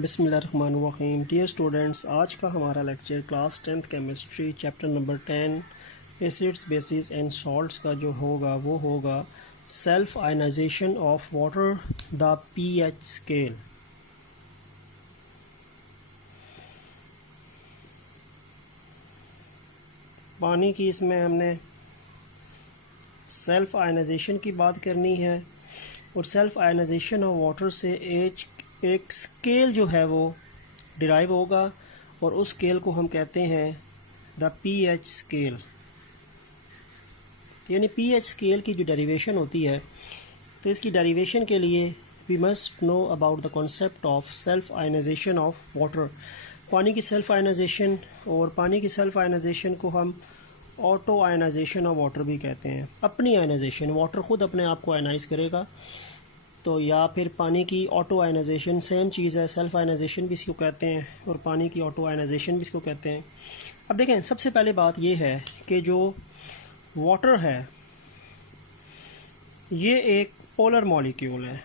बिस्मिल्लाहिर्रहमानिर्रहीम। Dear students, आज का हमारा lecture class 10th chemistry chapter number 10 acids bases and salts का जो होगा वो होगा self ionisation of water, the pH scale. पानी की इसमें हमने सेल्फ आयनाइजेशन की बात करनी है और सेल्फ आयनाइजेशन ऑफ वाटर से एक स्केल जो है वो डिराइव होगा और उस स्केल को हम कहते हैं द पीएच स्केल। यानी पीएच स्केल की जो डेरिवेशन होती है, तो इसकी डेरिवेशन के लिए we must know about the concept of self ionisation of water. पानी की सेल्फ आयनाइजेशन, और पानी की सेल्फ आयनाइजेशन को हम ऑटो आयनाइजेशन ऑफ वाटर भी कहते हैं। अपनी आयनाइजेशन, वाटर खुद अपने आप को आयनाइज करेगा, तो या फिर पानी की ऑटो आयनाइजेशन सेम चीज़ है। सेल्फ आयनाइजेशन भी इसको कहते हैं और पानी की ऑटो आयनाइजेशन भी इसको कहते हैं। अब देखें, सबसे पहले बात यह है कि जो वाटर है ये एक पोलर मॉलिक्यूल है।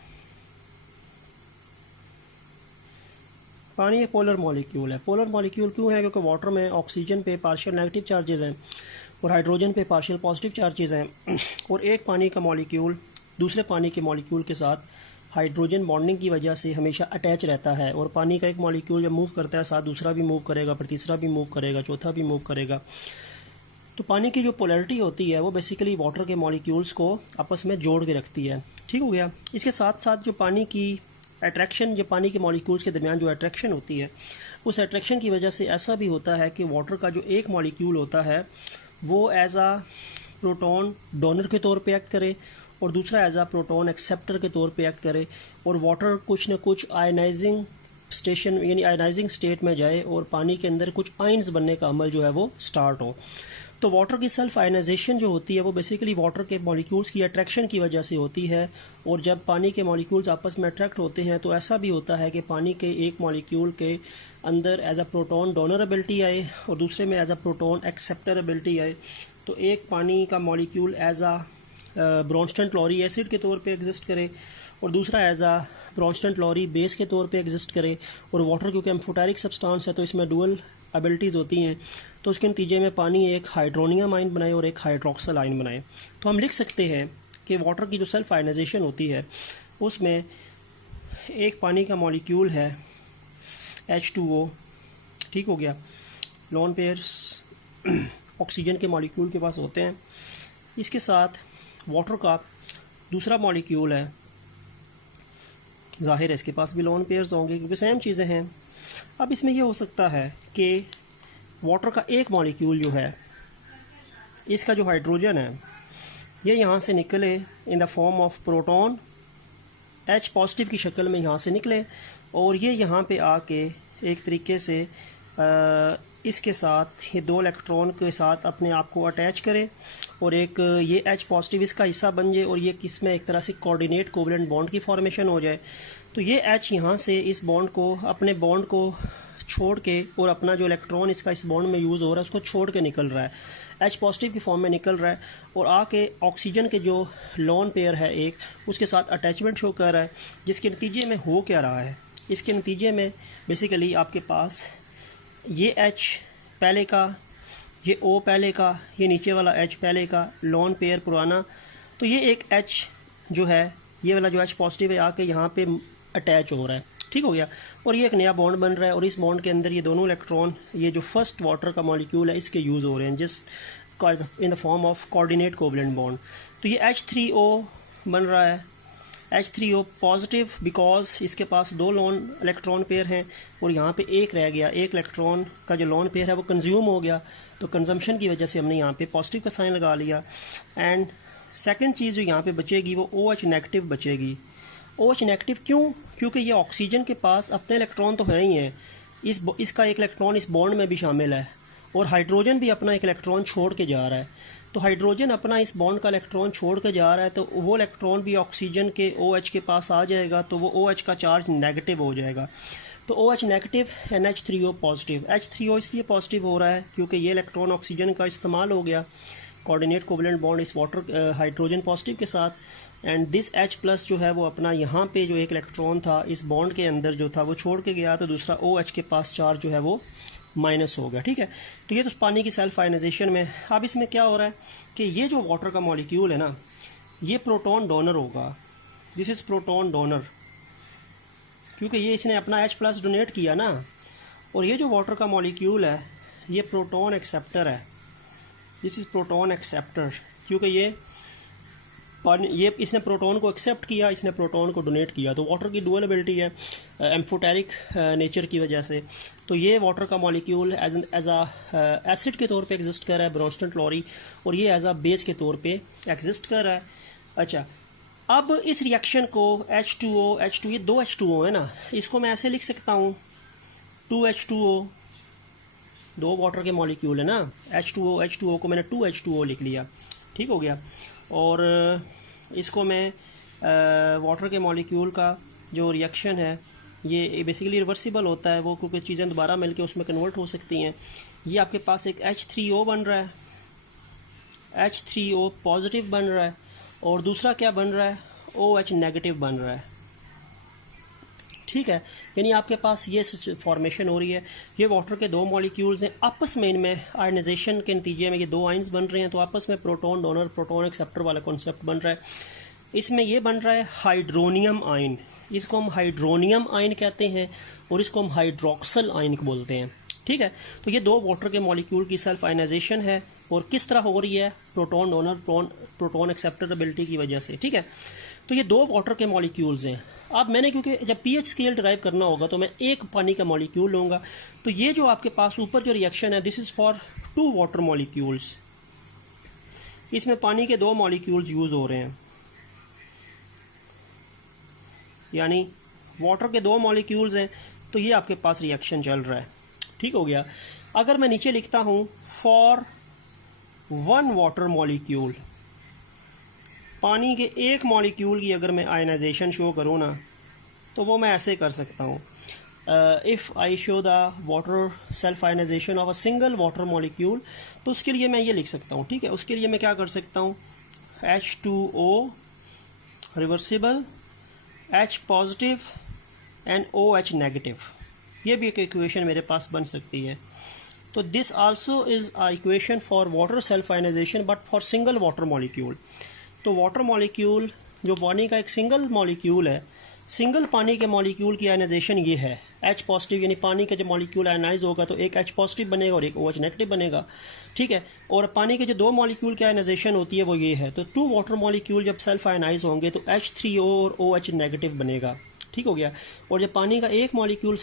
पानी एक पोलर मॉलिक्यूल है। पोलर मॉलिक्यूल क्यों है? क्योंकि वाटर में ऑक्सीजन पे पार्शियल नेगेटिव चार्जेस हैं और हाइड्रोजन पे पार्शियल पॉजिटिव चार्जेस हैं, और एक पानी का मॉलिक्यूल दूसरे पानी के मॉलिक्यूल के साथ हाइड्रोजन बॉन्डिंग की वजह से हमेशा अटैच रहता है। और पानी का एक मॉलिक्यूल जब मूव करता है, साथ दूसरा भी मूव करेगा, फिर तीसरा भी मूव करेगा, चौथा भी मूव करेगा। तो पानी की जो पोलैरिटी होती है वो बेसिकली वाटर के मॉलिक्यूल्स को आपस में जोड़ के रखती है। ठीक हो गया। इसके साथ साथ जो पानी की अट्रैक्शन, जो पानी के मॉलिक्यूल्स के दरमियान जो अट्रैक्शन होती है, उस अट्रैक्शन की वजह से ऐसा भी होता है कि वाटर का जो एक मॉलिक्यूल होता है वो एज आ प्रोटॉन डोनर के तौर पे एक्ट करे और दूसरा एज आ प्रोटॉन एक्सेप्टर के तौर पे एक्ट करे, और वाटर कुछ न कुछ आयनाइजिंग स्टेशन यानी आयनाइजिंग स्टेट में जाए और पानी के अंदर कुछ आयन्स बनने का अमल जो है वो स्टार्ट हो। तो वाटर की सेल्फ आयनाइजेशन जो होती है वो बेसिकली वाटर के मॉलिक्यूल्स की अट्रैक्शन की वजह से होती है। और जब पानी के मॉलिक्यूल्स आपस में अट्रैक्ट होते हैं तो ऐसा भी होता है कि पानी के एक मॉलिक्यूल के अंदर as a proton donor ability आए और दूसरे में as a proton acceptor ability आए। तो एक पानी का molecule as a Bronsted Lowry acid के तौर पे एग्जिस्ट करे और दूसरा एज आ ब्रोंस्टन क्लोरी बेस के तौर पे एग्जिस्ट करे। और वाटर क्योंकि एम्फोटेरिक सब्सटेंस है तो इसमें डुअल एबिलिटीज़ होती हैं, तो उसके नतीजे में पानी एक हाइड्रोनियम आयन बनाए और एक हाइड्रोक्सल आयन बनाए। तो हम लिख सकते हैं कि वाटर की जो सेल्फ आयनाइजेशन होती है उसमें एक पानी का मॉलिक्यूल है H2O, ठीक हो गया, लोन पेयर्स ऑक्सीजन के मॉलिक्यूल के पास होते हैं। इसके साथ वाटर का दूसरा मॉलिक्यूल है, जाहिर है इसके पास भी लोन पेयर्स होंगे क्योंकि सेम चीज़ें हैं। अब इसमें यह हो सकता है कि वाटर का एक मॉलिक्यूल जो है, इसका जो हाइड्रोजन है ये यहाँ से निकले in the form of proton, H positive की शक्ल में यहाँ से निकले और ये यहाँ पे आके एक तरीके से इसके साथ ये दो इलेक्ट्रॉन के साथ अपने आप को अटैच करे और एक ये H पॉजिटिव इसका हिस्सा बन जाए और ये किसमें एक तरह से कोऑर्डिनेट कोवलेंट बॉन्ड की फॉर्मेशन हो जाए। तो ये H यहाँ से इस बॉन्ड को, अपने बॉन्ड को छोड़ के, और अपना जो इलेक्ट्रॉन इसका इस बॉन्ड में यूज़ हो रहा है उसको छोड़ के निकल रहा है, H पॉजिटिव की फॉर्म में निकल रहा है और आके ऑक्सीजन के जो लोन पेयर है एक, उसके साथ अटैचमेंट शो कर रहा है। जिसके नतीजे में हो क्या रहा है, इसके नतीजे में बेसिकली आपके पास ये H पहले का, ये O पहले का, ये नीचे वाला H पहले का, लोन पेयर पुराना, तो ये एक H जो है, ये वाला जो H पॉजिटिव है आके यहाँ पे अटैच हो रहा है। ठीक हो गया। और ये एक नया बॉन्ड बन रहा है और इस बॉन्ड के अंदर ये दोनों इलेक्ट्रॉन, ये जो फर्स्ट वाटर का मॉलिक्यूल है इसके यूज़ हो रहे हैं जिस in the form of coordinate covalent bond. तो ये H3O बन रहा है, H3O पॉजिटिव, बिकॉज इसके पास दो लोन इलेक्ट्रॉन पेयर हैं और यहाँ पे एक रह गया, एक इलेक्ट्रॉन का जो लोन पेयर है वो कंज्यूम हो गया, तो कंजम्पशन की वजह से हमने यहाँ पे पॉजिटिव का साइन लगा लिया। एंड सेकंड चीज़ जो यहाँ पे बचेगी वो OH नेगेटिव बचेगी। OH नेगेटिव क्यों? क्योंकि ये ऑक्सीजन के पास अपने इलेक्ट्रॉन तो हैं ही हैं, इसका एक इलेक्ट्रॉन इस बॉन्ड में भी शामिल है और हाइड्रोजन भी अपना एक इलेक्ट्रॉन छोड़ के जा रहा है। तो हाइड्रोजन अपना इस बॉन्ड का इलेक्ट्रॉन छोड़ के जा रहा है, तो वो इलेक्ट्रॉन भी ऑक्सीजन के OH के पास आ जाएगा, तो वो OH का चार्ज नेगेटिव हो जाएगा। तो OH negative NH3O positive. H3O इसलिए पॉजिटिव हो रहा है क्योंकि ये इलेक्ट्रॉन ऑक्सीजन का इस्तेमाल हो गया, कोऑर्डिनेट कोवलेंट बॉन्ड इस वाटर हाइड्रोजन पॉजिटिव के साथ, एंड दिस H प्लस जो है वो अपना यहाँ पे जो एक इलेक्ट्रॉन था इस बॉन्ड के अंदर जो था वो छोड़ के गया, तो दूसरा OH के पास चार्ज जो है वो माइनस हो गया। ठीक है, तो ये तो पानी की सेल्फ आयनाइजेशन में। अब इसमें क्या हो रहा है कि ये जो वाटर का मॉलिक्यूल है ना, ये प्रोटॉन डोनर होगा, दिस इज प्रोटॉन डोनर, क्योंकि ये इसने अपना H प्लस डोनेट किया ना। और ये जो वाटर का मॉलिक्यूल है ये प्रोटॉन एक्सेप्टर है, दिस इज प्रोटॉन एक्सेप्टर, क्योंकि ये इसने प्रोटॉन को एक्सेप्ट किया, इसने प्रोटॉन को डोनेट किया। तो वाटर की डुअलेबिलिटी है एम्फोटेरिक नेचर की वजह से। तो ये वाटर का मॉलिक्यूल एज अ एसिड के तौर पे एग्जिस्ट कर रहा है, ब्रोंस्टन क्लोरी, और ये एज अ बेस के तौर पे एग्जिस्ट कर रहा है। अच्छा, अब इस रिएक्शन को H2O ये 2 H2O है ना, इसको मैं ऐसे लिख सकता हूँ 2H2O, 2 वाटर के मॉलिक्यूल है ना, H2O को मैंने 2H2O लिख लिया, ठीक हो गया। और इसको मैं वाटर के मॉलिक्यूल का जो रिएक्शन है ये बेसिकली रिवर्सिबल होता है, वो क्योंकि चीज़ें दोबारा मिलके उसमें कन्वर्ट हो सकती हैं। ये आपके पास एक H3O बन रहा है, H3O पॉजिटिव बन रहा है, और दूसरा क्या बन रहा है, OH नेगेटिव बन रहा है। ठीक है, यानी आपके पास ये फॉर्मेशन हो रही है। ये वाटर के 2 मॉलिक्यूल्स हैं, आपस में इनमें आयनाइजेशन के नतीजे में ये 2 आयंस बन रहे हैं, तो आपस में प्रोटॉन डोनर प्रोटॉन एक्सेप्टर वाला कॉन्सेप्ट बन रहा है। इसमें ये बन रहा है हाइड्रोनियम आयन, इसको हम हाइड्रोनियम आयन कहते हैं, और इसको हम हाइड्रोक्सल आयन बोलते हैं। ठीक है, तो ये 2 वाटर के मॉलिक्यूल की सेल्फ आयनाइजेशन है, और किस तरह हो रही है, प्रोटॉन डोनर प्रोटॉन एक्सेप्टेबिलिटी की वजह से। ठीक है, तो ये 2 वाटर के मॉलिक्यूल्स हैं। अब मैंने क्योंकि जब pH स्केल डिराइव करना होगा तो मैं एक पानी का मॉलिक्यूल लूँगा, तो ये जो आपके पास ऊपर जो रिएक्शन है this is for 2 water molecules, इसमें पानी के 2 मॉलिक्यूल्स यूज़ हो रहे हैं, यानी वाटर के 2 मॉलिक्यूल्स हैं, तो ये आपके पास रिएक्शन चल रहा है। ठीक हो गया। अगर मैं नीचे लिखता हूँ फॉर 1 वाटर मॉलिक्यूल, पानी के एक मॉलिक्यूल की अगर मैं आयनाइजेशन शो करूँ ना, तो वो मैं ऐसे कर सकता हूँ, if I show the water self ionisation of a single water molecule, तो उसके लिए मैं ये लिख सकता हूँ। ठीक है, उसके लिए मैं क्या कर सकता हूँ, H2O reversible, H positive and OH negative, ये भी एक इक्वेशन मेरे पास बन सकती है। तो this also is a equation for water self ionisation but for single water molecule. तो वाटर मॉलिक्यूल जो पानी का एक सिंगल मॉलिक्यूल है, सिंगल पानी के मॉलिक्यूल की आयनाइजेशन ये है H पॉजिटिव, यानी पानी का जब मॉलिक्यूल आयनाइज होगा तो एक H पॉजिटिव बनेगा और एक OH नेगेटिव बनेगा। ठीक है, और पानी के जो 2 मॉलिक्यूल की आयनाइजेशन होती है वो ये है। तो 2 वाटर मॉलिक्यूल जब सेल्फ आयनाइज होंगे तो H3O और OH नेगेटिव बनेगा। ठीक हो गया। और जब पानी का एक मॉलिक्यूल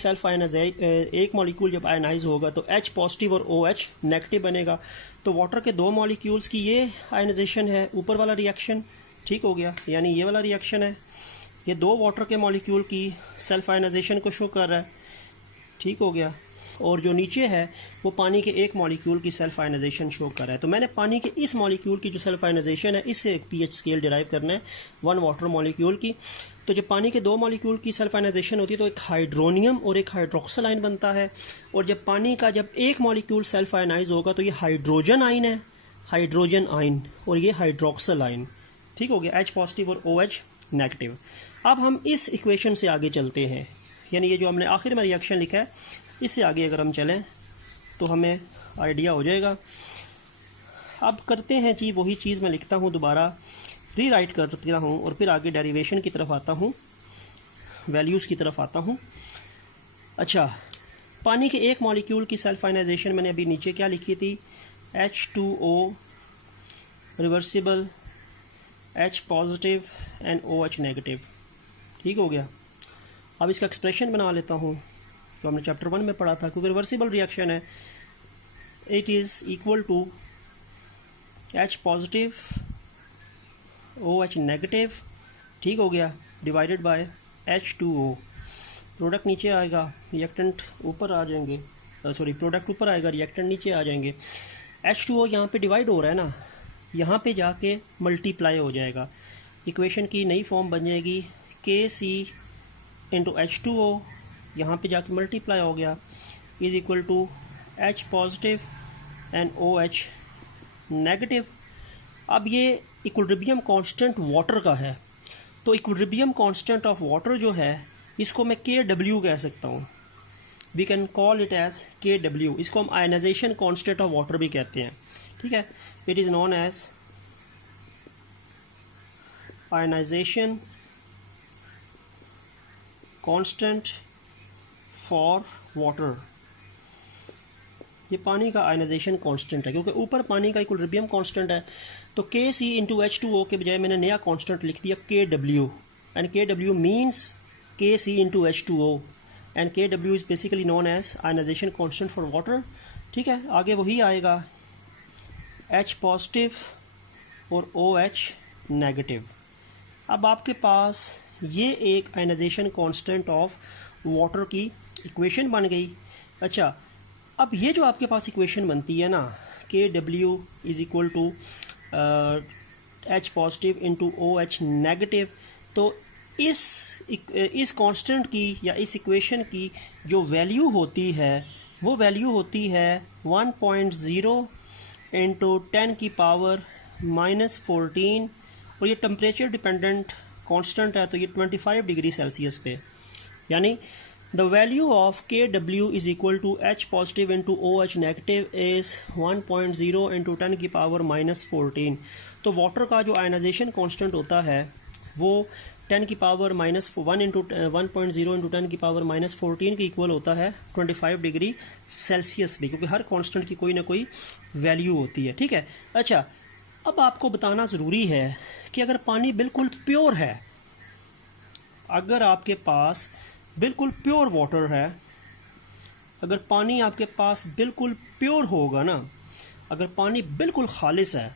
एक मॉलिक्यूल जब आयनाइज होगा तो H पॉजिटिव और OH नेगेटिव बनेगा। तो वाटर के 2 मॉलिक्यूल्स की ये आयनाइजेशन है, ऊपर वाला रिएक्शन। ठीक हो गया, यानी ये वाला रिएक्शन है, ये 2 वाटर के मॉलिक्यूल की सेल्फ आयनाइजेशन को शो कर रहा है। ठीक हो गया, और जो नीचे है वो पानी के एक मॉलिक्यूल की सेल्फ आयनाइजेशन शो कर रहा है। तो मैंने पानी के इस मॉलिक्यूल की जो सेल्फ आयनाइजेशन है इससे एक pH स्केल डिराइव करना है 1 वाटर मॉलिक्यूल की। तो जब पानी के 2 मॉलिक्यूल की सेल्फ आयनाइजेशन होती है तो एक हाइड्रोनियम और एक हाइड्रोक्सल आयन बनता है, और जब पानी का जब एक मॉलिक्यूल सेल्फ आयनाइज होगा तो ये हाइड्रोजन आयन है, हाइड्रोजन आयन, और ये हाइड्रोक्सल आयन। ठीक हो गया, H पॉजिटिव और OH नेगेटिव। अब हम इस इक्वेशन से आगे चलते हैं, यानी ये जो हमने आखिर में रिएक्शन लिखा है इससे आगे अगर हम चलें तो हमें आइडिया हो जाएगा। अब करते हैं जी वही चीज़ मैं लिखता हूँ, दोबारा रीराइट करता हूँ और फिर आगे डेरिवेशन की तरफ आता हूँ, वैल्यूज़ की तरफ आता हूँ। अच्छा, पानी के एक मॉलिक्यूल की सेल्फ आयनाइजेशन मैंने अभी नीचे क्या लिखी थी, H2O reversible, H positive and OH negative. ठीक हो गया। अब इसका एक्सप्रेशन बना लेता हूँ जो हमने चैप्टर 1 में पढ़ा था, क्योंकि रिवर्सिबल रिएक्शन है। It is equal to H positive OH negative, ठीक हो गया, डिवाइडेड बाय H2O। प्रोडक्ट नीचे आएगा, रिएक्टेंट ऊपर आ जाएंगे, प्रोडक्ट ऊपर आएगा, रिएक्टेंट नीचे आ जाएंगे। H2O यहाँ पे डिवाइड हो रहा है ना, यहाँ पे जाके मल्टीप्लाई हो जाएगा, इक्वेशन की नई फॉर्म बन जाएगी KC इंटू H2O, यहाँ पे जाके मल्टीप्लाई हो गया, is equal to H positive and OH negative. अब ये इक्विलिब्रियम कांस्टेंट वाटर का है, तो इक्विलिब्रियम कांस्टेंट ऑफ वाटर जो है इसको मैं KW कह सकता हूँ, we can call it as KW। इसको हम आयनाइजेशन कांस्टेंट ऑफ वाटर भी कहते हैं, ठीक है। It is known as ionisation constant for water. ये पानी का आयनाइजेशन कांस्टेंट है, क्योंकि ऊपर पानी का इक्विलिब्रियम कांस्टेंट है, तो Kc/H2O के बजाय मैंने नया कांस्टेंट लिख दिया KW, and KW means Kc/H2O, and KW is basically known as ionisation constant for water, ठीक है। आगे वही आएगा H पॉजिटिव और OH नेगेटिव। अब आपके पास ये एक आयनाइजेशन कांस्टेंट ऑफ वाटर की इक्वेशन बन गई। अच्छा, अब ये जो आपके पास इक्वेशन बनती है ना, KW is equal to H positive into OH negative, तो इस कांस्टेंट की या इस इक्वेशन की जो वैल्यू होती है वो वैल्यू होती है 1.0 इंटू 10 की पावर -14, और ये टेम्परेचर डिपेंडेंट कांस्टेंट है, तो ये 25 डिग्री सेल्सियस पे, यानी the value of KW is equal to H positive into OH negative is 1.0 into 10 की पावर -14। तो वाटर का जो आयनाइजेशन कांस्टेंट होता है वो 10 की पावर -1 इंटू 1.0 इंटू 10 की पावर -14 के इक्वल होता है 25 डिग्री सेल्सियस में, क्योंकि हर कांस्टेंट की कोई ना कोई वैल्यू होती है, ठीक है। अच्छा, अब आपको बताना ज़रूरी है कि अगर पानी बिल्कुल प्योर है, अगर आपके पास बिल्कुल प्योर वाटर है, अगर पानी आपके पास बिल्कुल प्योर होगा ना, अगर पानी बिल्कुल खालिस है,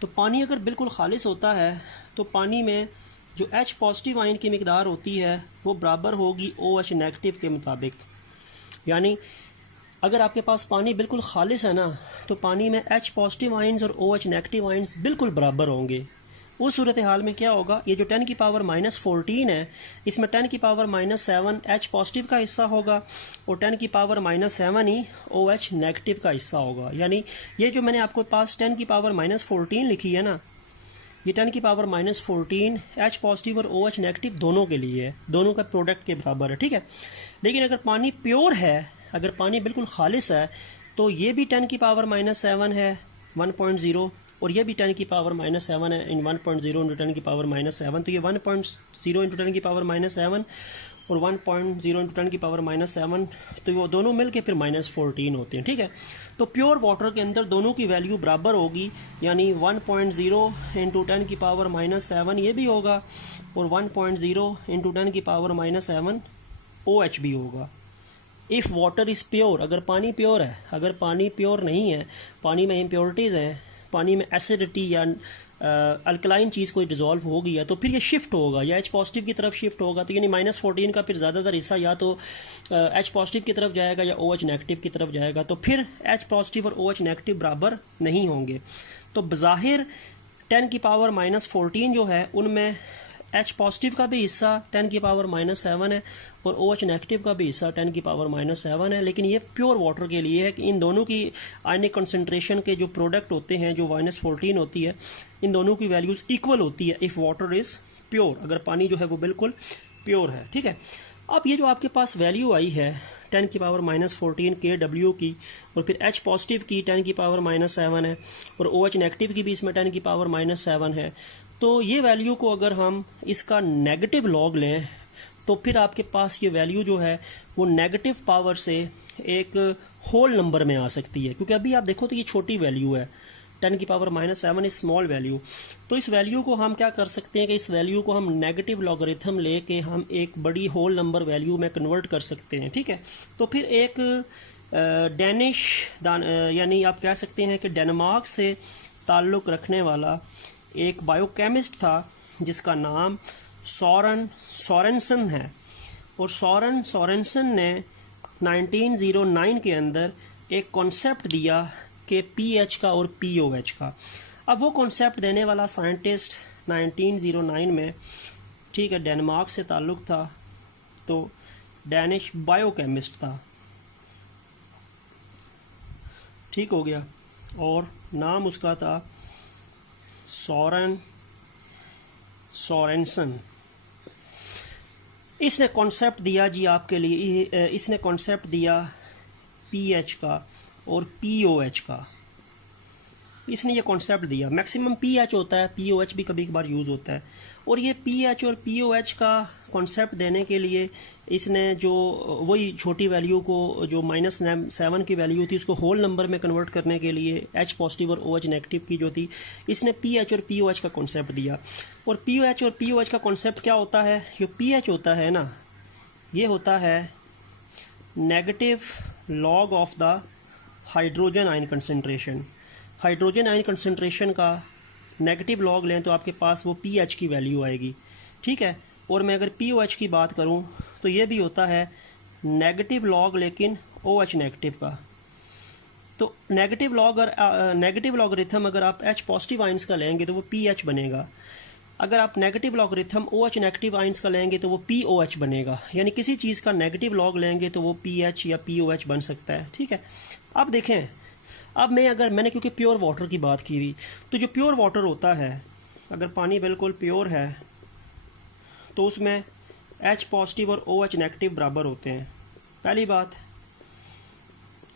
तो पानी अगर बिल्कुल खालिस होता है तो पानी में जो H पॉजिटिव आयन की मिकदार होती है वो बराबर होगी OH नेगेटिव के मुताबिक। यानी अगर आपके पास पानी बिल्कुल खालिस है ना, तो पानी में H पॉजिटिव आयन्स और OH नेगेटिव आयन्स बिल्कुल बराबर होंगे। उस सूरत हाल में क्या होगा, ये जो 10 की पावर -14 है, इसमें 10 की पावर -7 H पॉजिटिव का हिस्सा होगा और 10 की पावर -7 ही OH नेगेटिव का हिस्सा होगा। यानी ये जो मैंने आपको पास 10 की पावर -14 लिखी है ना, ये 10 की पावर -14 H पॉजिटिव और OH नेगेटिव दोनों के लिए है, दोनों का प्रोडक्ट के बराबर है, ठीक है। लेकिन अगर पानी प्योर है, अगर पानी बिल्कुल खालिस है, तो ये भी 10 की पावर -7 है 1.0, और ये भी 10 की पावर -7 है इन 1.0 इंटू 10 की पावर -7, तो ये 1.0 इंटू 10 की पावर -7 और 1.0 इंटू 10 की पावर -7, तो वो दोनों मिलके फिर -14 होते हैं, ठीक है। तो प्योर वाटर के अंदर दोनों की वैल्यू बराबर होगी, यानी 1.0 इंटू 10 की पावर -7 ये भी होगा और 1.0 इंटू 10 की पावर -7 OH भी होगा। इफ़ वाटर इज़ प्योर, अगर पानी प्योर है, अगर पानी प्योर नहीं है, पानी में इम्प्योरिटीज़ हैं, पानी में एसिडिटी या अल्कलाइन चीज़ कोई डिज़ोल्व हो गई है, तो फिर ये शिफ्ट होगा या H पॉजिटिव की तरफ शिफ्ट होगा, तो यानी -14 का फिर ज़्यादातर हिस्सा या तो H पॉजिटिव की तरफ जाएगा या OH नेगेटिव की तरफ जाएगा, तो फिर H पॉजिटिव और OH नेगेटिव बराबर नहीं होंगे। तो बज़ाहिर 10 की पावर -14 जो है उनमें H पॉजिटिव का भी हिस्सा 10 की पावर -7 है और OH नेगेटिव का भी हिस्सा 10 की पावर -7 है, लेकिन ये प्योर वाटर के लिए है कि इन दोनों की आयनिक कंसंट्रेशन के जो प्रोडक्ट होते हैं, जो -14 होती है, इन दोनों की वैल्यूज़ इक्वल होती है इफ़ वाटर इज़ प्योर, अगर पानी जो है वो बिल्कुल प्योर है, ठीक है। अब ये जो आपके पास वैल्यू आई है 10 की पावर -14 KW की, और फिर H पॉजिटिव की 10 की पावर -7 है और OH नेगेटिव की भी इसमें 10 की पावर -7 है, तो ये वैल्यू को अगर हम इसका नेगेटिव लॉग लें तो फिर आपके पास ये वैल्यू जो है वो नेगेटिव पावर से एक होल नंबर में आ सकती है, क्योंकि अभी आप देखो तो ये छोटी वैल्यू है, 10 की पावर -7 इज स्मॉल वैल्यू। तो इस वैल्यू को हम क्या कर सकते हैं कि इस वैल्यू को हम नेगेटिव लॉगरिथम लेके हम एक बड़ी होल नंबर वैल्यू में कन्वर्ट कर सकते हैं, ठीक है। तो फिर एक डेनिश यानी आप कह सकते हैं कि डेनमार्क से ताल्लुक़ रखने वाला एक बायोकेमिस्ट था जिसका नाम सोरेनसन है, और सोरेनसन ने 1909 के अंदर एक कॉन्सेप्ट दिया कि pH का और pOH का। अब वो कॉन्सेप्ट देने वाला साइंटिस्ट 1909 में, ठीक है, डेनमार्क से ताल्लुक़ था, तो डैनिश बायोकेमिस्ट था, ठीक हो गया, और नाम उसका था सोरेनसन, इसने कॉन्सेप्ट दिया जी आपके लिए, इसने कॉन्सेप्ट दिया पीएच का और पीओएच का। इसने ये कॉन्सेप्ट दिया, मैक्सिमम पीएच होता है, पीओएच भी कभी कभार यूज़ होता है। और ये पीएच और पीओएच का कॉन्सेप्ट देने के लिए इसने जो वही छोटी वैल्यू को, जो -7 की वैल्यू थी, उसको होल नंबर में कन्वर्ट करने के लिए एच पॉजिटिव और ओ एच नेगेटिव की जो थी, इसने पीएच और पीओएच का कॉन्सेप्ट दिया। और पीओएच और पीओएच का कॉन्सेप्ट क्या होता है? जो पीएच होता है ना, ये होता है negative log of the hydrogen ion concentration. Hydrogen ion concentration का नेगेटिव लॉग लें तो आपके पास वो पीएच की वैल्यू आएगी, ठीक है। और मैं अगर पीओएच की बात करूं तो ये भी होता है नेगेटिव लॉग, लेकिन ओएच नेगेटिव का। तो नेगेटिव लॉग और नेगेटिव लॉगरिथम अगर आप एच पॉजिटिव आइंस का लेंगे तो वो पीएच बनेगा। अगर आप negative logarithm O H negative ions का लेंगे तो वो पीओएच बनेगा। यानी किसी चीज़ का नेगेटिव लॉग लेंगे तो वो पीएच या पीओएच बन सकता है, ठीक है। अब देखें, अब मैंने क्योंकि प्योर वाटर की बात की थी, तो जो प्योर वाटर होता है, अगर पानी बिल्कुल प्योर है तो उसमें एच पॉजिटिव और ओ एच नेगेटिव बराबर होते हैं, पहली बात,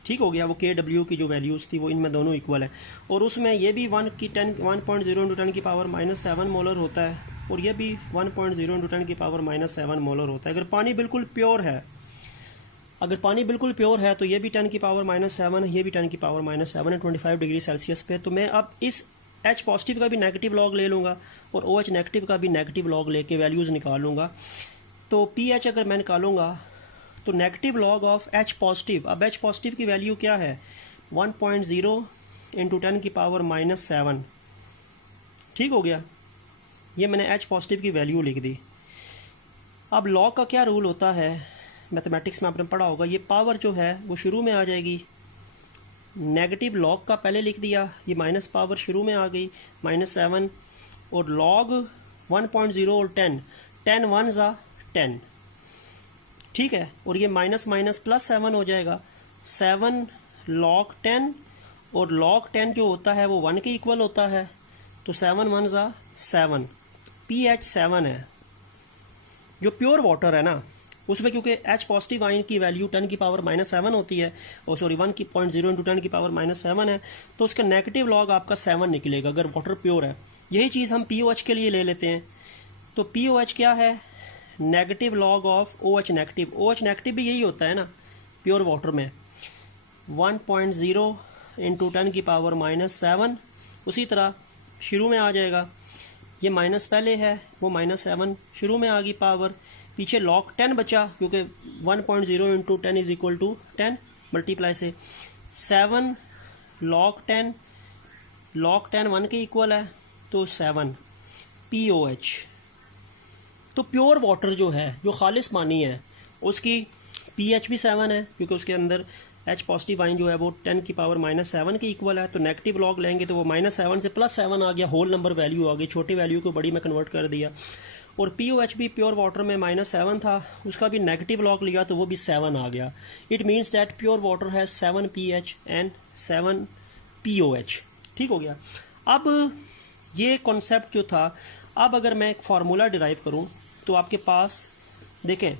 ठीक हो गया। वो के डब्ल्यू की जो वैल्यूज़ थी वो इनमें दोनों इक्वल है। और उसमें ये भी 1.0 इंटू 10 की पावर -7 मोलर होता है, और ये भी 1.0 इंटू 10 की पावर -7 मोलर होता है। अगर पानी बिल्कुल प्योर है, अगर पानी बिल्कुल प्योर है तो ये भी 10 की पावर -7 है, ये भी 10 की पावर -7 है 25 डिग्री सेल्सियस पे। तो मैं अब इस एच पॉजिटिव का भी नेगेटिव लॉग ले लूँगा और ओ एच नेगेटिव का भी नेगेटिव लॉग लेके वैल्यूज़ निकाल लूँगा। तो पी एच अगर मैं निकालूंगा तो negative log of H positive, अब एच पॉजिटिव की वैल्यू क्या है? 1.0 इंटू 10 की पावर -7, ठीक हो गया। ये मैंने एच पॉजिटिव की वैल्यू लिख दी। अब लॉग का क्या रूल होता है, मैथमेटिक्स में आपने पढ़ा होगा, ये पावर जो है वो शुरू में आ जाएगी, नेगेटिव लॉग का पहले लिख दिया, ये माइनस पावर शुरू में आ गई -7, और लॉग 1.0 और 10 1 ज़ा 10, ठीक है। और ये माइनस माइनस प्लस 7 हो जाएगा, 7 log 10, और log 10 जो होता है वो 1 के इक्वल होता है, तो 7 1 ज़ा 7, pH 7 है। जो प्योर वाटर है ना, उसमें क्योंकि एच पॉजिटिव आयन की वैल्यू 10 की पावर -7 होती है, और सॉरी 1.0 इंटू 10 की पावर -7 है, तो उसका नेगेटिव लॉग आपका 7 निकलेगा अगर वाटर प्योर है। यही चीज़ हम पीओएच के लिए ले लेते हैं। तो पीओएच क्या है? Negative log of O H negative. O H negative भी यही होता है ना प्योर वाटर में, 1.0 इंटू 10 की पावर -7। उसी तरह शुरू में आ जाएगा, ये माइनस पहले है, वो -7 शुरू में आ गई पावर, पीछे log 10 बचा, क्योंकि 1.0 into 10 is equal to 10 multiply से 7 log 10, log 10 1 के इक्वल है, तो 7 POH। तो प्योर वाटर जो है, जो खालिस पानी है, उसकी pH भी 7 है, क्योंकि उसके अंदर एच पॉजिटिव आइन जो है वो 10 की पावर -7 के इक्वल है। तो नेगेटिव लॉग लेंगे तो वो -7 से +7 आ गया, होल नंबर वैल्यू आ गई, छोटी वैल्यू को बड़ी में कन्वर्ट कर दिया। और POH भी प्योर वाटर में -7 था, उसका भी नेगेटिव लॉग लिया तो वो भी 7 आ गया। It means that pure water है 7 pH एंड 7 POH, ठीक हो गया। अब ये कॉन्सेप्ट जो था, अब अगर मैं एक फार्मूला डिराइव करूं तो आपके पास देखें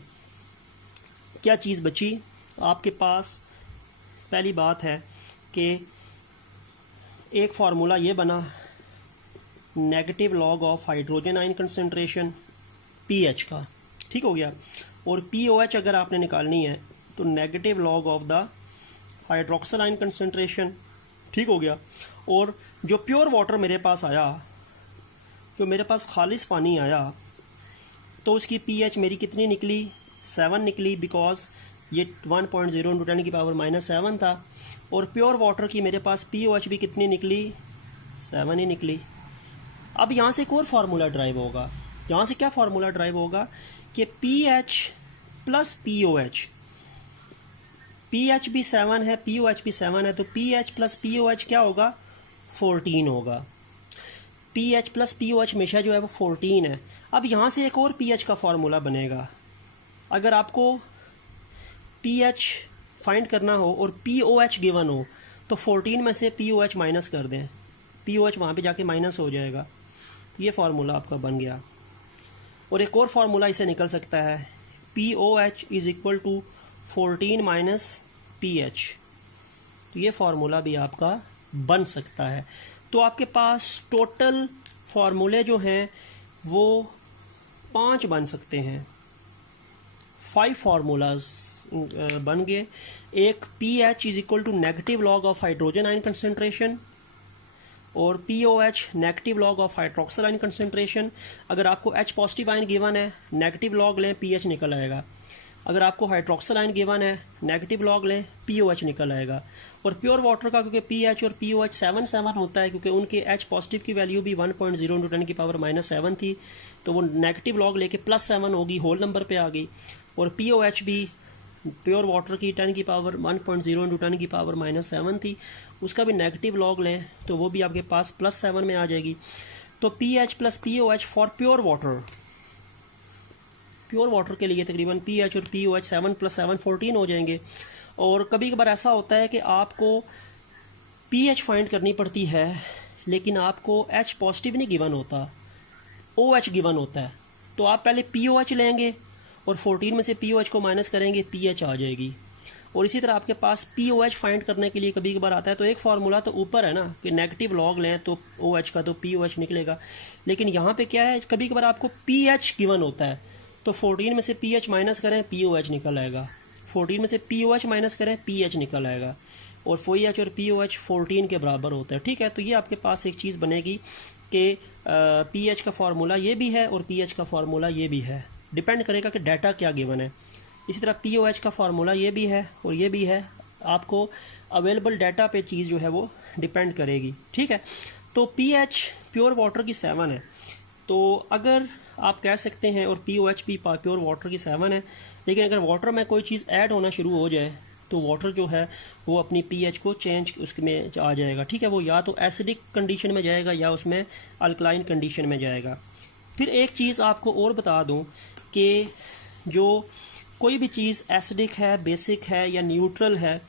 क्या चीज़ बची। आपके पास पहली बात है कि एक फार्मूला ये बना, negative log of hydrogen ion concentration pH का, ठीक हो गया। और पीओएच अगर आपने निकालनी है तो negative log of the hydroxyl ion concentration, ठीक हो गया। और जो प्योर वाटर मेरे पास आया, जो मेरे पास खालिस पानी आया, तो उसकी पीएच मेरी कितनी निकली? 7 निकली, बिकॉज ये 1.0 इंटू 10 की पावर -7 था। और प्योर वाटर की मेरे पास पीओएच भी कितनी निकली? 7 ही निकली। अब यहाँ से एक और फार्मूला ड्राइव होगा। यहाँ से क्या फार्मूला ड्राइव होगा कि पीएच प्लस पीओएच, पीएच भी 7 है, पीओएच भी 7 है, तो पीएच प्लस पीओएच क्या होगा? 14 होगा। पीएच प्लस पीओएच हमेशा जो है वो 14 है। अब यहाँ से एक और पीएच का फार्मूला बनेगा। अगर आपको पीएच फाइंड करना हो और पीओएच गिवन हो तो 14 में से पीओएच माइनस कर दें, पीओएच वहाँ पे जाके माइनस हो जाएगा। तो ये फार्मूला आपका बन गया। और एक और फार्मूला इसे निकल सकता है POH is equal to 14 minus PH। तो ये फार्मूला भी आपका बन सकता है। तो आपके पास टोटल फार्मूले जो हैं वो 5 बन सकते हैं, 5 फार्मूलाज बन गए। एक PH is equal to negative log of hydrogen ion concentration, और POH negative log of hydroxyl ion concentration. अगर आपको H पॉजिटिव आयन गिवन है, नेगेटिव लॉग लें, PH निकल आएगा। अगर आपको हाइड्रोक्सिल आयन गिवन है, नेगेटिव लॉग लें, POH निकल आएगा। और प्योर वाटर का क्योंकि PH और POH 7 होता है, क्योंकि उनके H पॉजिटिव की वैल्यू भी 1.0 × 10 की पावर -7 थी, तो वो नेगेटिव लॉग लेके +7 होगी, होल नंबर पे आ गई। और POH भी प्योर वाटर की 10 की पावर 1.0 × 10 की पावर -7 थी, उसका भी नेगेटिव लॉग लें तो वो भी आपके पास +7 में आ जाएगी। तो PH + POH for pure water के लिए तकरीबन PH और POH 7 + 7 14 हो जाएंगे। और कभी कभार ऐसा होता है कि आपको PH फाइंड करनी पड़ती है, लेकिन आपको H पॉजिटिव नहीं गिवन होता, OH गिवन होता है। तो आप पहले POH लेंगे और 14 में से POH को माइनस करेंगे, PH आ जाएगी। और इसी तरह आपके पास POH फाइंड करने के लिए कभी कभार आता है, तो एक फार्मूला तो ऊपर है ना कि नेगेटिव लॉग लें तो OH का तो POH निकलेगा, लेकिन यहाँ पे क्या है, कभी कभार आपको PH गिवन होता है, तो 14 में से PH माइनस करें, POH निकल आएगा। 14 में से POH माइनस करें, PH निकल आएगा। और PH और POH 14 के बराबर होता है, ठीक है। तो ये आपके पास एक चीज़ बनेगी कि PH का फार्मूला ये भी है और PH का फार्मूला ये भी है, डिपेंड करेगा कि डाटा क्या गिवन है। इसी तरह POH का फार्मूला ये भी है और ये भी है, आपको अवेलेबल डाटा पे चीज़ जो है वो डिपेंड करेगी, ठीक है। तो PH प्योर वाटर की 7 है, तो अगर आप कह सकते हैं, और POH भी प्योर वाटर की 7 है, लेकिन अगर वाटर में कोई चीज़ ऐड होना शुरू हो जाए तो वाटर जो है वो अपनी PH को चेंज उसमें आ जाएगा, ठीक है। वो या तो एसिडिक कंडीशन में जाएगा या उसमें अल्कलाइन कंडीशन में जाएगा। फिर एक चीज़ आपको और बता दूं कि जो कोई भी चीज़ एसिडिक है, बेसिक है या न्यूट्रल है,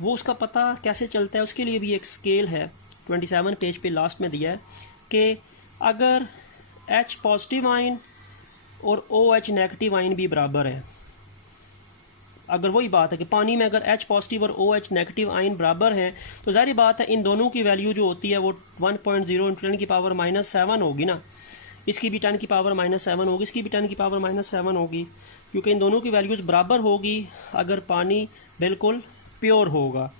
वो उसका पता कैसे चलता है, उसके लिए भी एक स्केल है, 27 पेज पे लास्ट में दिया है कि अगर H पॉजिटिव आयन और OH नेगेटिव आयन भी बराबर है, अगर वही बात है कि पानी में अगर H पॉजिटिव और OH नेगेटिव आयन बराबर हैं, तो जाहिर बात है इन दोनों की वैल्यू जो होती है वो 1.0 × 10 की पावर -7 होगी ना। इसकी भी 10 की पावर -7 होगी, इसकी भी 10 की पावर -7 होगी, क्योंकि इन दोनों की वैल्यूज़ बराबर होगी अगर पानी बिल्कुल प्योर होगा।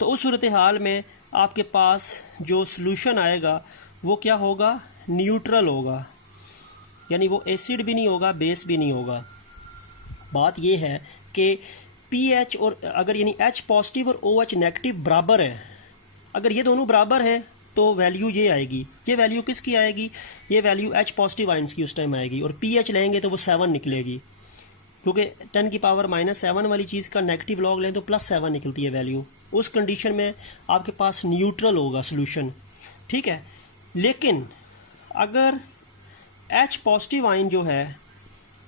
तो उस सूरत हाल में आपके पास जो सॉल्यूशन आएगा वो क्या होगा, न्यूट्रल होगा, यानी वो एसिड भी नहीं होगा, बेस भी नहीं होगा। बात ये है कि PH और अगर यानी H पॉजिटिव और OH नेगेटिव बराबर है, अगर ये दोनों बराबर हैं तो वैल्यू ये आएगी। ये वैल्यू किसकी आएगी, ये वैल्यू H पॉजिटिव आयंस की उस टाइम आएगी, और PH लेंगे तो वो 7 निकलेगी, क्योंकि 10 की पावर -7 वाली चीज़ का नेगेटिव लॉग लें तो +7 निकलती है वैल्यू। उस कंडीशन में आपके पास न्यूट्रल होगा सोल्यूशन, ठीक है। लेकिन अगर H पॉजिटिव आयन जो है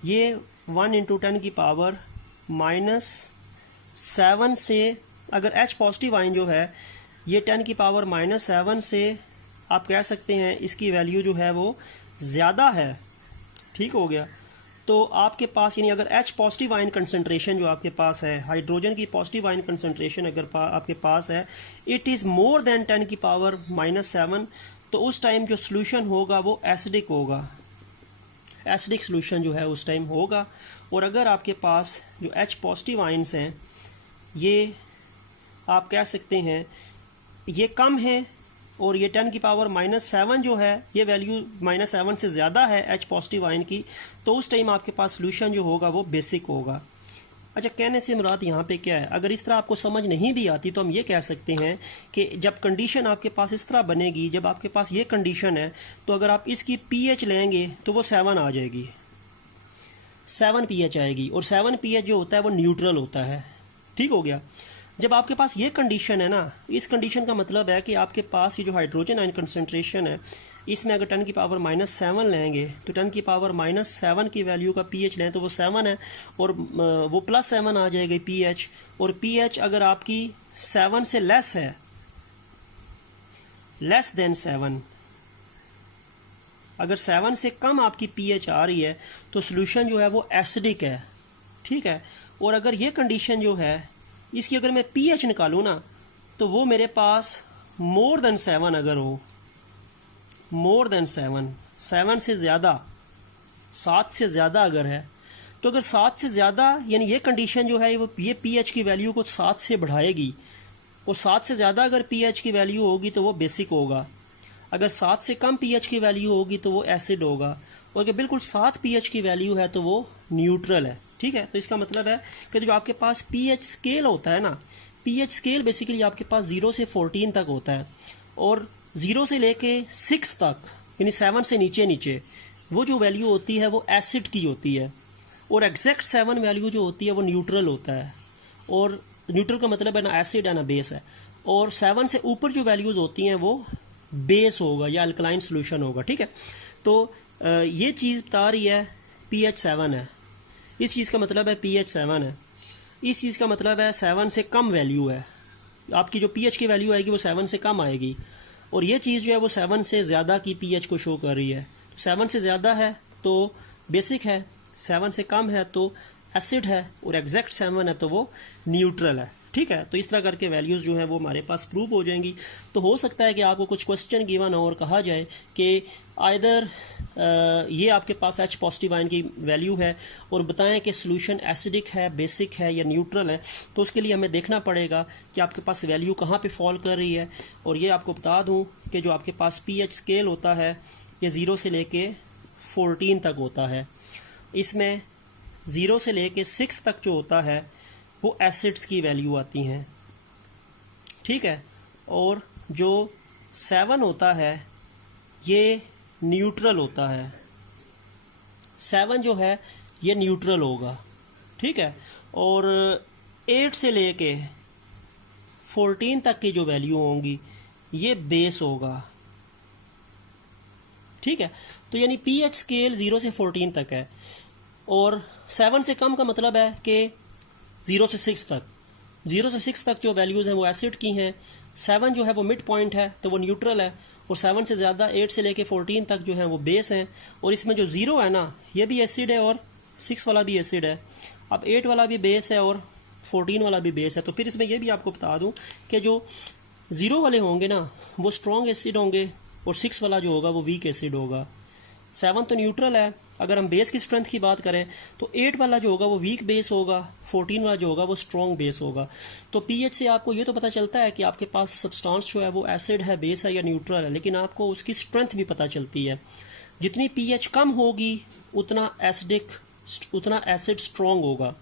ये 1 × 10 की पावर -7 से, अगर H पॉजिटिव आयन जो है ये 10 की पावर -7 से, आप कह सकते हैं इसकी वैल्यू जो है वो ज़्यादा है, ठीक हो गया। तो आपके पास यानी अगर H पॉजिटिव आयन कंसंट्रेशन जो आपके पास है, हाइड्रोजन की पॉजिटिव आयन कंसंट्रेशन अगर आपके पास है, इट इज़ मोर देन 10 की पावर -7, तो उस टाइम जो सोल्यूशन होगा वो एसिडिक होगा, एसिडिक सोल्यूशन जो है उस टाइम होगा। और अगर आपके पास जो H पॉजिटिव आयंस हैं ये आप कह सकते हैं ये कम है, और ये 10 की पावर -7 जो है ये वैल्यू -7 से ज़्यादा है H पॉजिटिव आयन की, तो उस टाइम आपके पास सोल्यूशन जो होगा वो बेसिक होगा। अच्छा, कहने से मुराद यहाँ पे क्या है, अगर इस तरह आपको समझ नहीं भी आती तो हम ये कह सकते हैं कि जब कंडीशन आपके पास इस तरह बनेगी, जब आपके पास ये कंडीशन है, तो अगर आप इसकी PH लेंगे तो वो 7 आ जाएगी, 7 PH आएगी, और 7 PH जो होता है वो न्यूट्रल होता है, ठीक हो गया। जब आपके पास ये कंडीशन है ना, इस कंडीशन का मतलब है कि आपके पास ये जो हाइड्रोजन आयन कंसंट्रेशन है, इसमें अगर 10 की पावर -7 लेंगे तो 10 की पावर -7 की वैल्यू का PH लें तो वो 7 है, और वो +7 आ जाएगी PH, और PH अगर आपकी 7 से लेस है, लेस देन 7, अगर 7 से कम आपकी PH आ रही है तो सोल्यूशन जो है वो एसिडिक है, ठीक है। और अगर ये कंडीशन जो है इसकी अगर मैं pH निकालूँ ना, तो वो मेरे पास मोर देन 7 अगर हो, मोर देन 7 से ज़्यादा, 7 से ज़्यादा अगर है, तो अगर 7 से ज़्यादा यानी ये कंडीशन जो है वो ये pH की वैल्यू को 7 से बढ़ाएगी, और 7 से ज़्यादा अगर pH की वैल्यू होगी तो वो बेसिक होगा, अगर 7 से कम pH की वैल्यू होगी तो वो एसिड होगा, और अगर बिल्कुल 7 pH की वैल्यू है तो वो न्यूट्रल है। ठीक है, तो इसका मतलब है कि जो आपके पास pH स्केल होता है ना, pH स्केल बेसिकली आपके पास 0 से 14 तक होता है, और 0 से लेके 6 तक यानी 7 से नीचे नीचे वो जो वैल्यू होती है वो एसिड की होती है, और एग्जैक्ट 7 वैल्यू जो होती है वो न्यूट्रल होता है, और न्यूट्रल का मतलब है ना एसिड है ना बेस है, और 7 से ऊपर जो वैल्यूज़ होती हैं वो बेस होगा या अल्कलाइन सोल्यूशन होगा। ठीक है, तो ये चीज़ बता रही है pH 7 है, इस चीज़ का मतलब है pH 7 है, इस चीज़ का मतलब है 7 से कम वैल्यू है, आपकी जो pH की वैल्यू आएगी वो 7 से कम आएगी, और ये चीज़ जो है वो 7 से ज़्यादा की pH को शो कर रही है। 7 से ज़्यादा है तो बेसिक है, 7 से कम है तो एसिड है, और एग्जैक्ट 7 है तो वो न्यूट्रल है। ठीक है, तो इस तरह करके वैल्यूज़ जो है वो हमारे पास प्रूव हो जाएंगी। तो हो सकता है कि आपको कुछ क्वेश्चन गिवन और कहा जाए कि आइदर ये आपके पास H पॉजिटिव आयन की वैल्यू है और बताएं कि सोल्यूशन एसिडिक है, बेसिक है या न्यूट्रल है, तो उसके लिए हमें देखना पड़ेगा कि आपके पास वैल्यू कहाँ पे फॉल कर रही है। और ये आपको बता दूं कि जो आपके पास pH स्केल होता है ये 0 से लेके 14 तक होता है, इसमें 0 से लेके 6 तक जो होता है वो एसिड्स की वैल्यू आती हैं। ठीक है, और जो 7 होता है ये न्यूट्रल होता है, 7 जो है ये न्यूट्रल होगा। ठीक है, और 8 से लेके 14 तक की जो वैल्यू होंगी ये बेस होगा। ठीक है, तो यानी pH स्केल 0 से 14 तक है, और 7 से कम का मतलब है कि 0 से 6 तक, 0 से 6 तक जो वैल्यूज़ हैं वो एसिड की हैं, 7 जो है वो मिड पॉइंट है तो वो न्यूट्रल है, और 7 से ज़्यादा 8 से लेके 14 तक जो है वो बेस हैं, और इसमें जो 0 है ना ये भी एसिड है और 6 वाला भी एसिड है, अब 8 वाला भी बेस है और 14 वाला भी बेस है। तो फिर इसमें ये भी आपको बता दूं कि जो 0 वाले होंगे ना वो स्ट्रॉन्ग एसिड होंगे, और 6 वाला जो होगा वो वीक एसिड होगा। 7 तो न्यूट्रल है, अगर हम बेस की स्ट्रेंथ की बात करें तो 8 वाला जो होगा वो वीक बेस होगा, 14 वाला जो होगा वो स्ट्रॉन्ग बेस होगा। तो pH से आपको ये तो पता चलता है कि आपके पास सब्सटेंस जो है वो एसिड है, बेस है या न्यूट्रल है, लेकिन आपको उसकी स्ट्रेंथ भी पता चलती है। जितनी pH कम होगी उतना एसिड स्ट्रॉन्ग होगा।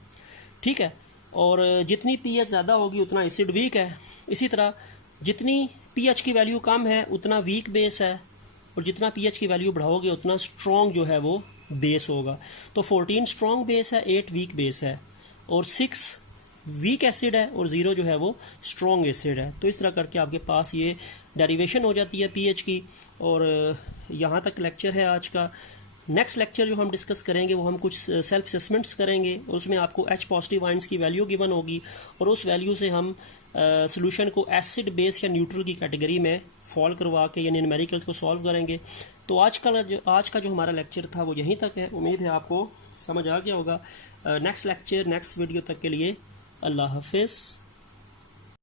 ठीक है, और जितनी pH ज़्यादा होगी उतना एसिड वीक है। इसी तरह जितनी pH की वैल्यू कम है उतना वीक बेस है, और जितना pH की वैल्यू बढ़ाओगे उतना स्ट्रॉन्ग जो है वो बेस होगा। तो 14 स्ट्रॉन्ग बेस है, 8 वीक बेस है, और 6 वीक एसिड है, और 0 जो है वो स्ट्रॉन्ग एसिड है। तो इस तरह करके आपके पास ये डेरिवेशन हो जाती है pH की। और यहाँ तक लेक्चर है आज का। नेक्स्ट लेक्चर जो हम डिस्कस करेंगे वो हम कुछ सेल्फ असेसमेंट्स करेंगे, और उसमें आपको H पॉजिटिव आयंस की वैल्यू गिवन होगी, और उस वैल्यू से हम सोल्यूशन को एसिड, बेस या न्यूट्रल की कैटेगरी में फॉल करवा के यानी न्यूमेरिकल्स को सॉल्व करेंगे। तो आज का जो हमारा लेक्चर था वो यहीं तक है। उम्मीद है आपको समझ आ गया होगा। नेक्स्ट लेक्चर नेक्स्ट वीडियो तक के लिए अल्लाह हाफिज़।